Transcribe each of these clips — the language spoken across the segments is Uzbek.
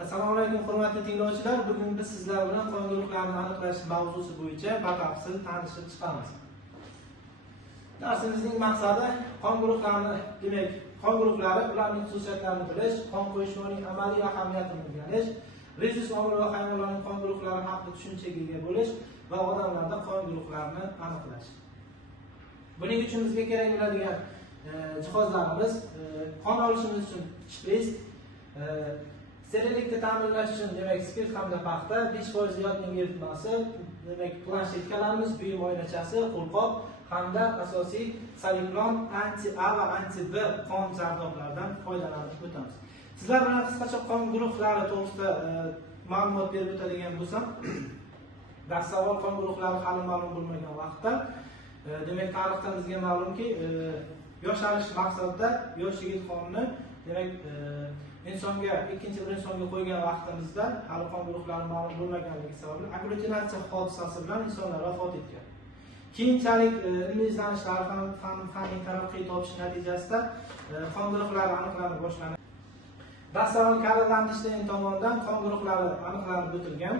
Assalomu alaykum hurmatli tinglovchilar. Bugun biz sizlar bilan qon guruhlarini aniqlash mavzusi bo'yicha batafsil tanishib chiqamiz. Darsimizning maqsadi qon guruhlarini, demak, qon guruhlari, ularning xususiyatlarini bilish, qon quyishning amaliy ahamiyatini o'rganish, rezus omil va hayvonlarning qon guruhlari haqida tushunchaga ega bo'lish va odamlarda qon guruhlarini aniqlash. Buning uchun bizga kerak bo'ladigan jihozlarimiz qon olishimiz uchun shpris, sterillikni ta'minlash uchun demak spirt hamda paxta, 5% yodning eritmasi, demak planshetkalarimiz, buyum oynachasi, qo'lqop hamda asosiy saliklon, anti-A va anti-B qon zardoblaridan foydalanib o'tamiz. Sizlar bilan qisqacha qon guruhlari to'g'risida ma'lumot berib o'tadigan bo'lsam, dastavval qon guruhlari hali ma'lum bo'lmagan vaqtda, demak tarixdan bizga ma'lumki, yosharish maqsadida yosh yigit qonni demak insonga ikkinchi bir insonga qo'ygan vaqtimizda hali qon guruhlari ma'lum bo'lmaganligi sababli agglutinatsiya hodisasi bilan insonlar vafot etgan. Keyinchalik ilmiy izlanishlar fanning taraqqiy topish natijasida qon guruhlari aniqlana boshlanadi. Dastavval Karl Landstein tomonidan qon guruhlari aniqlanib o'tilgan.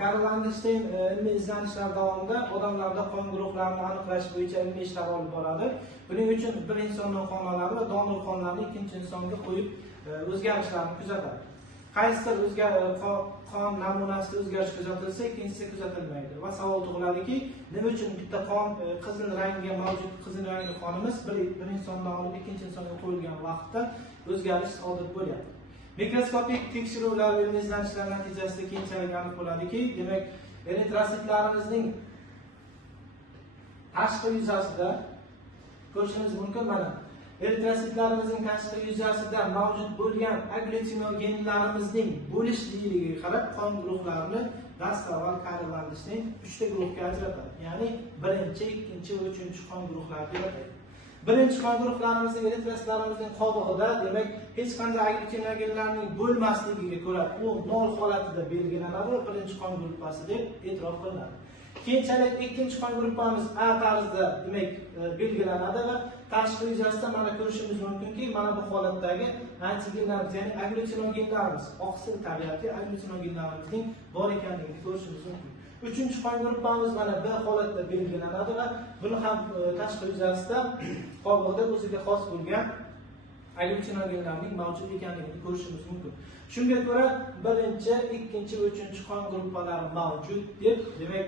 Karl Landstein ilmiy izlanishlar davomida odamlarda qon guruhlarini aniqlash bo'yicha ilmiy ishlar olib boradi. Buning uchun bir insondan qon oladi va donor qonlarni ikkinchi insonga qo'yib o'zgarishlarni kuzatadi. Qaysidir qon namunasida o'zgarish kuzatilsa, ikkinchisi kuzatilmaydi va savol tug'iladiki, nima uchun bitta qon qizil rangga mavjud qizil rangli qonimiz bir insondan olib ikkinchi insonga qo'yilgan vaqtda o'zgarish sodir bo'lyapti. Mikroskopik tekshiruvlar va ilmiy izlanishlar natijasida keyinchalik aniq bo'ladiki, demak eritrositlarimizning tashqi yuzasida ko'rishingiz mumkin mana. Eritrositlarimizning tashqi yuzasida mavjud bo'lgan agglutinogenlarimizning bo'lishligiga qarab qon guruhlarini dastavval Karl Landstein 3 ta guruhga ajratadi. Ya'ni birinchi, ikkinchi va uchinchi qon guruhlariga ajratadi. Birinchi qon guruhlarimizning eritrositlarimizning qobig'ida demak hech qanday agglutinogenlarning bo'lmasligiga ko'ra u nol holatida belgilanadi va birinchi qon guruhi deb e'tirof qilinadi. Keyinchalik ikkinchi qon guruhimiz A tarzda demak belgilanadi va tashqi yuzasida mana ko'rishimiz mumkinki, mana bu holatdagi antigenlarimiz, ya'ni agglutinogenlarimiz, oqsil tabiatli agglutinogenlarimizning bor ekanligini ko'rishimiz mumkin. Uchinchi qon guruhimiz mana B holatda belgilanadi va buni ham tashqi yuzasida qobig'ida o'ziga xos bo'lgan agglutinogenlarning mavjud ekanligini ko'rishimiz mumkin. Shunga ko'ra birinchi, ikkinchi va uchinchi qon guruhlari mavjud deb demak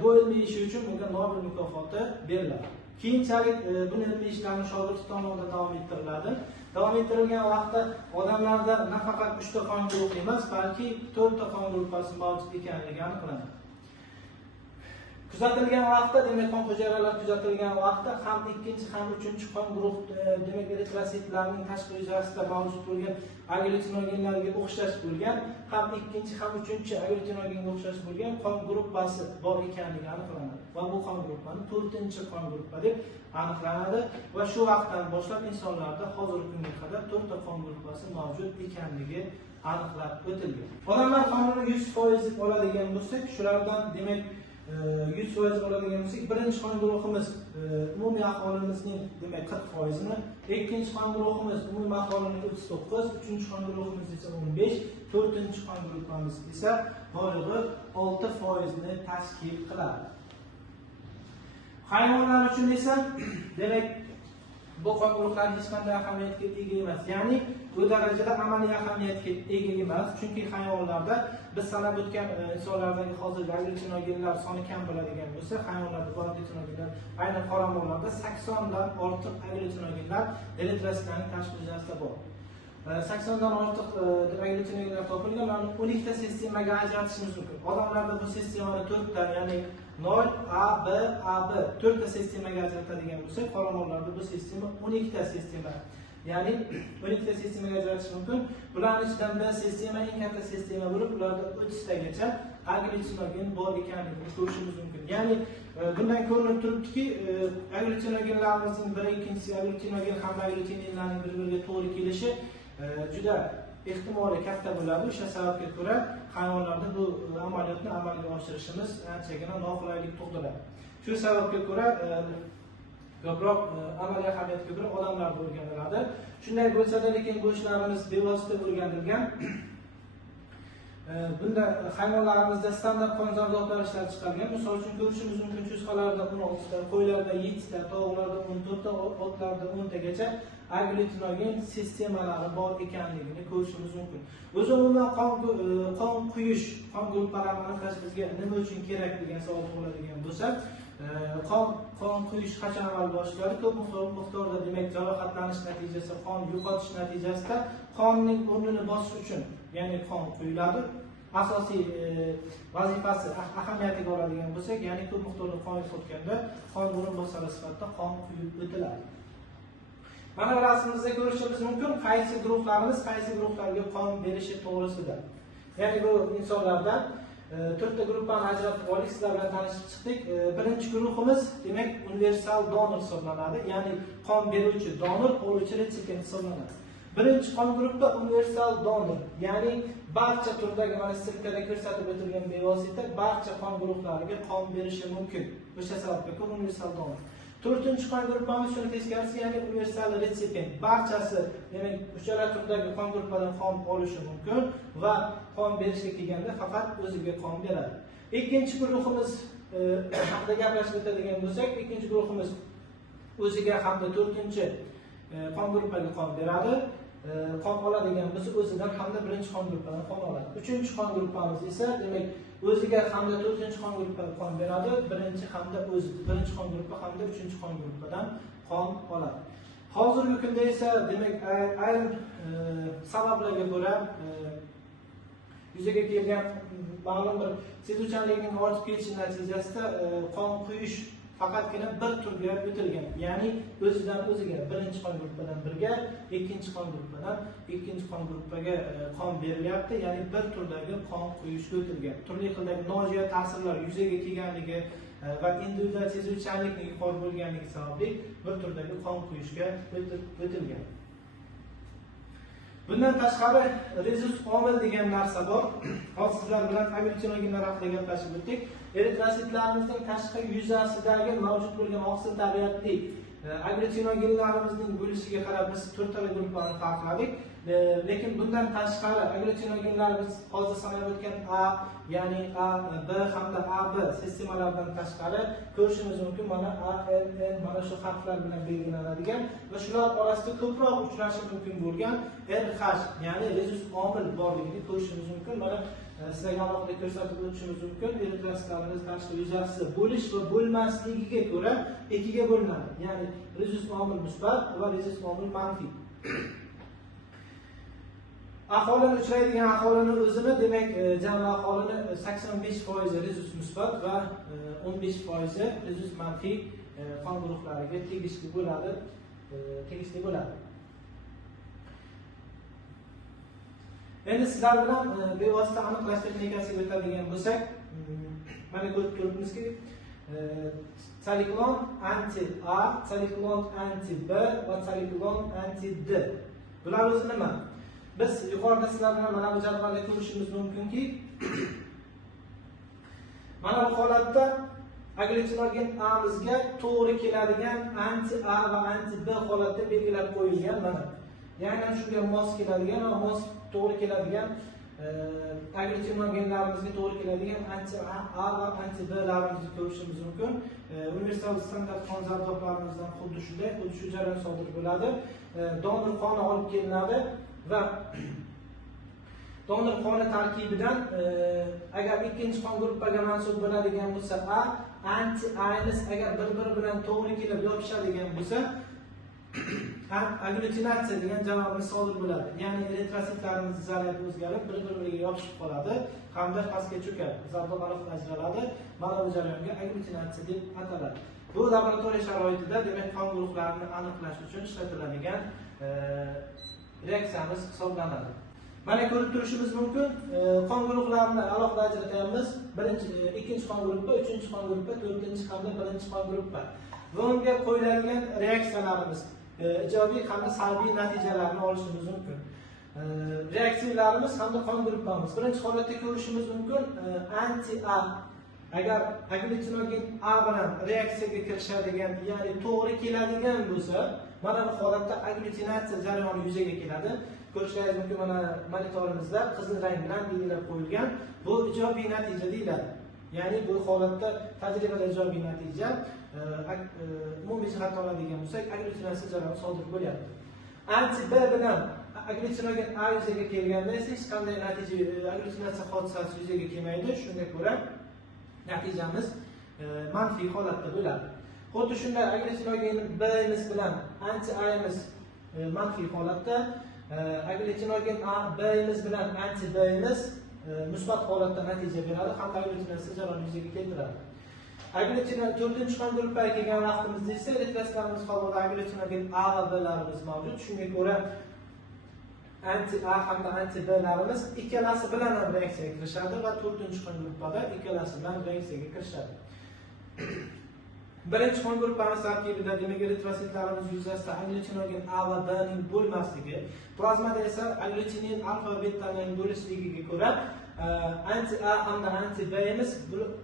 bu ilmiy ish uchun unga Nobel mukofoti beriladi. Keyinchalik buni ilmiy ishlarni shogird tomonidan davom ettiriladi. Davom ettirilgan vaqtda odamlarda nafaqat 3 ta qon guruhi emas, balki 4 ta qon guruhi mavjud ekanligi aniqlanadi. Kuzatilgan vaqtda, demak qon hujayralar kuzatilgan vaqtda ham ikkinchi ham uchinchi qon guruh demak eritrositlarning tashqi yuzasida mavjud bo'lgan agglutinogenlarga o'xshash bo'lgan, ham ikkinchi ham uchinchi agglutinogenga o'xshash bo'lgan qon guruhi bor ekanligi aniqlanadi. Va bu qon guruhi 4-chi qon guruhi deb aniqlanadi va shu vaqtdan boshlab insonlarda hozirgi kunga qadar 4 ta qon guruhi mavjud ekanligi aniqlab o'tilgan. Odamlar qonini 100% oladigan bo'lsak, shulardan demak 100% oladigan bo'lsak, birinchi qon guruhimiz umumiy aholimizning demak 40%ni, ikkinchi qon guruhimiz umumiy aholining 39%, uchinchi qon guruhimiz esa 15%, to'rtinchi qon guruhimiz esa borlig'i 6% ni tashkil qiladi. Hayvonlar uchun esa demak bu qon guruhlari hech qanday ahamiyatga ega emas. Ya'ni bu darajada amaliy ahamiyatga ega emas, chunki hayvonlarda biz sanab o'tgan insonlardagi hozirgi agglutinogenlar soni kam bo'ladigan bo'lsa, hayvonlarda bu agglutinogenlar aynan qoramollarda 80 dan ortiq agglutinogenlar eritrositlarning tashqi yuzasida bor. 80 dan ortiq agglutinogenlar topilgan, ularni 12 ta sistemaga ajratishimiz mumkin. Odamlarda bu sistemani 4 ta, ya'ni 0, A, B, AB 4 ta sistemaga ajratadigan bo'lsak, qoramollarda bu sistema 12 ta sistema. Ya'ni 12 ta sistemaga ajratish mumkin. Bularning ichidan B sistema eng katta sistema bo'lib, ularda 30 tagacha agglutinogen bor ekanligini ko'rishimiz mumkin. Ya'ni bundan ko'rinib turibdiki, agglutinogenlarimizning biri ikkinchisi agglutinogen hamda agglutinogenlarning bir-biriga to'g'ri kelishi juda ehtimoli katta bo'ladi. O'sha sababga ko'ra hayvonlarda bu amaliyotni amalga oshirishimiz anchagina noqulaylik tug'diradi. Shu sababga ko'ra ko'proq amaliy ahamiyatga ko'ra odamlarda o'rganiladi. Shunday bo'lsa-da, lekin bu ishlarimiz bevosita o'rganilgan. bunda hayvonlarimizda standart qon zardoblari ishlab chiqarilgan. Misol uchun ko'rishimiz mumkin chustqalarda 16 ta, qo'ylarda 7 ta, tovuqlarda 14 ta, otlarda 10 tagacha agglutinogen sistemalari bor ekanligini ko'rishimiz mumkin. O'zi umuman qon quyish, qon gruppalarini aniqlash bizga nima uchun kerak degan savol tug'iladigan bo'lsa, qon quyish qachon amalga oshiriladi? Ko'p miqdorda demak jarohatlanish natijasida, qon yo'qotish natijasida qonning o'rnini bosish uchun, ya'ni qon quyiladi. Asosiy vazifasi, ahamiyatiga oladigan bo'lsak, ya'ni ko'p miqdorda qon yo'qotganda qon o'rin bosari sifatida qon quyib o'tiladi. Mana rasmimizda ko'rishimiz mumkin qaysi guruhlarimiz qaysi guruhlarga qon berishi to'g'risida. Ya'ni bu insonlardan 4 ta guruhni ajratib oldik, sizlar bilan tanishib chiqdik. Birinchi guruhimiz demak universal donor hisoblanadi, ya'ni qon beruvchi donor, oluvchi retsipient hisoblanadi. Birinchi qon guruhi universal donor, ya'ni barcha turdagi mana sirkada ko'rsatib o'tilgan bevosita barcha qon guruhlariga qon berishi mumkin. O'sha sababga ko'ra universal donor. To'rtinchi qon guruhimiz shuni teskarisi, ya'ni universal resipient. Barchasi, demak, uchala turdagi qon guruhlaridan qon olishi mumkin va qon berishga kelganda faqat o'ziga qon beradi. Ikkinchi guruhimiz haqida gaplashib o'tadigan bo'lsak, ikkinchi guruhimiz o'ziga hamda to'rtinchi qon guruhiga qon beradi. Qon oladigan bo'lsa o'zidan hamda birinchi qon guruhidan qon oladi. Uchinchi qon guruhimiz esa demak o'ziga hamda to'rtinchi qon guruhiga qon beradi, birinchi hamda birinchi qon guruhi hamda uchinchi qon guruhidan qon oladi. Hozirgi kunda esa demak ayrim sabablarga ko'ra yuzaga kelgan ma'lum bir sezuvchanlikning ortib ketishi natijasida qon quyish faqatgina bir turga o'tilgan. Ya'ni o'zidan o'ziga birinchi qon guruhidan birga, ikkinchi qon guruhidan ikkinchi qon guruhiga qon berilyapti. Ya'ni bir turdagi qon quyishga o'tilgan. Turli xildagi nojo'ya ta'sirlar yuzaga kelganligi va individual sezuvchanlikning yuqori bo'lganligi sababli bir turdagi qon quyishga o'tilgan. Bundan tashqari rezus omil degan narsa bor. Hozir sizlar bilan agglutinogenlar haqida gaplashib o'tdik. Eritrositlarimizning tashqi yuzasidagi mavjud bo'lgan oqsil tabiatli agglutinogenlarimizning bo'lishiga qarab biz 4 ta guruhlarni farqladik. Lekin bundan tashqari agglutinogenlarimiz hozir sanab o'tgan A, ya'ni A, B hamda AB sistemalaridan tashqari ko'rishimiz mumkin mana A, N, N mana shu harflar bilan belgilanadigan va shular orasida ko'proq uchrashi mumkin bo'lgan RH, ya'ni rezus omil borligini ko'rishimiz mumkin. Mana sizlarga alohida ko'rsatib o'tishimiz mumkin. Eritrositlarimiz tashqi yuzasi bo'lish va bo'lmasligiga ko'ra ikkiga bo'linadi. Ya'ni rezus omil musbat va rezus omil manfiy. Aholini uchraydigan aholini o'zini demak jami aholini 85% rezus musbat va 15% rezus manfiy qon guruhlariga tegishli bo'ladi. Endi sizlar bilan bevosita aniqlash texnikasiga o'tadigan bo'lsak, mana ko'rib turibmizki, saliklon anti A, saliklon anti B va saliklon anti D. Bular o'zi nima? Biz yuqorida sizlar bilan mana bu jadvalda ko'rishimiz mumkinki, mana bu holatda agglutinogen A bizga to'g'ri keladigan anti A va anti B holatda belgilab qo'yilgan mana. Ya'ni shunga mos keladigan va mos to'g'ri keladigan agglutinogenlarimizga to'g'ri keladigan anti A va anti B larimizni ko'rishimiz mumkin. Universal standart qon zardoplarimizdan xuddi shu jarayon sodir bo'ladi. Donor qoni olib kelinadi va donor qoni tarkibidan agar ikkinchi qon guruhiga mansub bo'ladigan bo'lsa A, anti A'miz agar bir-biri bilan to'g'ri kelib yopishadigan bo'lsa agglutinatsiya degan javobimiz sodir bo'ladi. Ya'ni eritrositlarimiz zaryadi o'zgarib, bir-biriga yopishib qoladi hamda pastga cho'kadi. Zardob alohida ajraladi. Mana bu jarayonga agglutinatsiya deb ataladi. Bu laboratoriya sharoitida demak qon guruhlarini aniqlash uchun ishlatiladigan reaksiyamiz hisoblanadi. Mana ko'rib turishimiz mumkin, qon guruhlarini alohida ajratamiz. Ikkinchi qon guruhi, uchinchi qon guruhi, to'rtinchi hamda birinchi qon guruhi. Va unga qo'yiladigan reaksiyalarimiz ijobiy hamda salbiy natijalarni olishimiz mumkin. Reaksiyalarimiz hamda qon guruhimiz. Birinchi holatda ko'rishimiz mumkin, anti A agar agglutinogen A bilan reaksiyaga kirishadigan, ya'ni to'g'ri keladigan bo'lsa, Mana bu holatda agglutinatsiya jarayoni yuzaga keladi. Ko'rishingiz mumkin, mana monitorimizda qizil rang bilan belgilab qo'yilgan. Bu ijobiy natija deyiladi. Ya'ni bu holatda tajribada ijobiy natija, umumiy jihatdan oladigan bo'lsak, agglutinatsiya jarayoni sodir bo'lyapti. Anti B bilan agglutinogen A yuzaga kelganda esa hech qanday natija, agglutinatsiya hodisasi yuzaga kelmaydi. Shunga ko'ra natijamiz manfiy holatda bo'ladi. Xuddi shunday agglutinogen B'imiz bilan anti A'imiz manfiy holatda, agglutinogen A B'imiz bilan anti B'imiz musbat holatda natija beradi hamda agglutinatsiya jarayoni yuzaga keltiradi. Agglutinogen 4-qon guruhiga kelgan vaqtimizda esa eritrositlarimiz holida agglutinogen A va B'larimiz mavjud. Shunga ko'ra anti A hamda anti B'larimiz ikkalasi bilan ham reaksiyaga kirishadi va 4-qon guruhida ikkalasi bilan reaksiyaga kirishadi. Birinchi qon guruhimiz tarkibida demak eritrositlarimiz yuzasida agglutinogen A va B ning bo'lmasligi, plazmada esa agglutinin alfa va betaning bo'lishligiga ko'ra anti A hamda anti B'imiz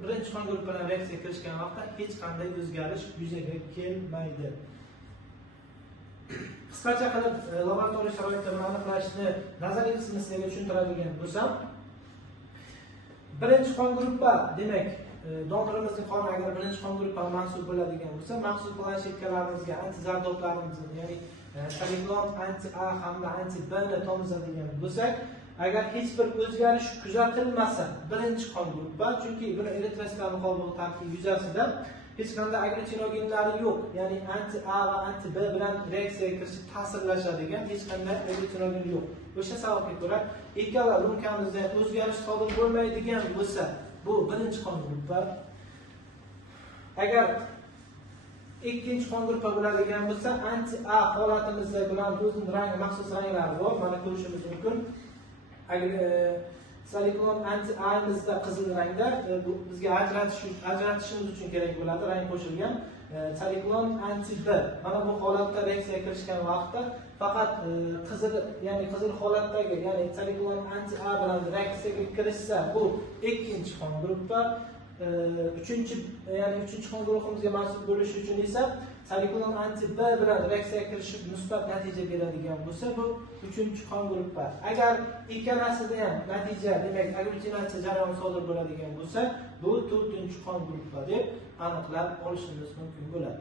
birinchi qon guruhi bilan reaksiyaga kirishgan vaqtda hech qanday o'zgarish yuzaga kelmaydi. Qisqacha qilib laboratoriya sharoitida buni aniqlashni nazariy qismini sizlarga tushuntiradigan bo'lsam, birinchi qon guruhi demak donorimizning qoni agar birinchi qon guruhiga mansub bo'ladigan bo'lsa, maxsus planshetkalarimizga antizardoblarimizni, ya'ni saliklon anti A hamda anti B ni tomizadigan bo'lsak, agar hech bir o'zgarish kuzatilmasa birinchi qon guruhi, chunki buni eritrositlarning qoldig'i tarkibi yuzasida hech qanday agglutinogenlari yo'q, ya'ni anti A va anti B bilan reaksiyaga kirishib ta'sirlashadigan hech qanday agglutinogen yo'q. O'sha sababga ko'ra ikkala lumkamizda o'zgarish sodir bo'lmaydigan bo'lsa, bu birinchi qon guruhi. Agar ikkinchi qon guruhi bo'ladigan bo'lsa, anti A holatimizda bilan o'zining rangi, maxsus ranglari bor. Mana ko'rishimiz mumkin. Saliklon anti A'imizda qizil rangda, bu bizga ajratishimiz uchun kerak bo'ladi, rang qo'shilgan. Saliklon anti B mana bu holatda reaksiyaga kirishgan vaqtda faqat qizil, ya'ni qizil holatdagi, ya'ni saliklon anti A bilan reaksiyaga kirishsa, bu ikkinchi qon guruhi. Uchinchi qon guruhimizga mansub bo'lishi uchun esa saliklon anti B bilan reaksiyaga kirishib musbat natija beradigan bo'lsa, bu uchinchi qon guruhi. Agar ikkalasida ham natija, demak agglutinatsiya jarayoni sodir bo'ladigan bo'lsa, bu 4-qon guruhi deb aniqlab olishimiz mumkin bo'ladi.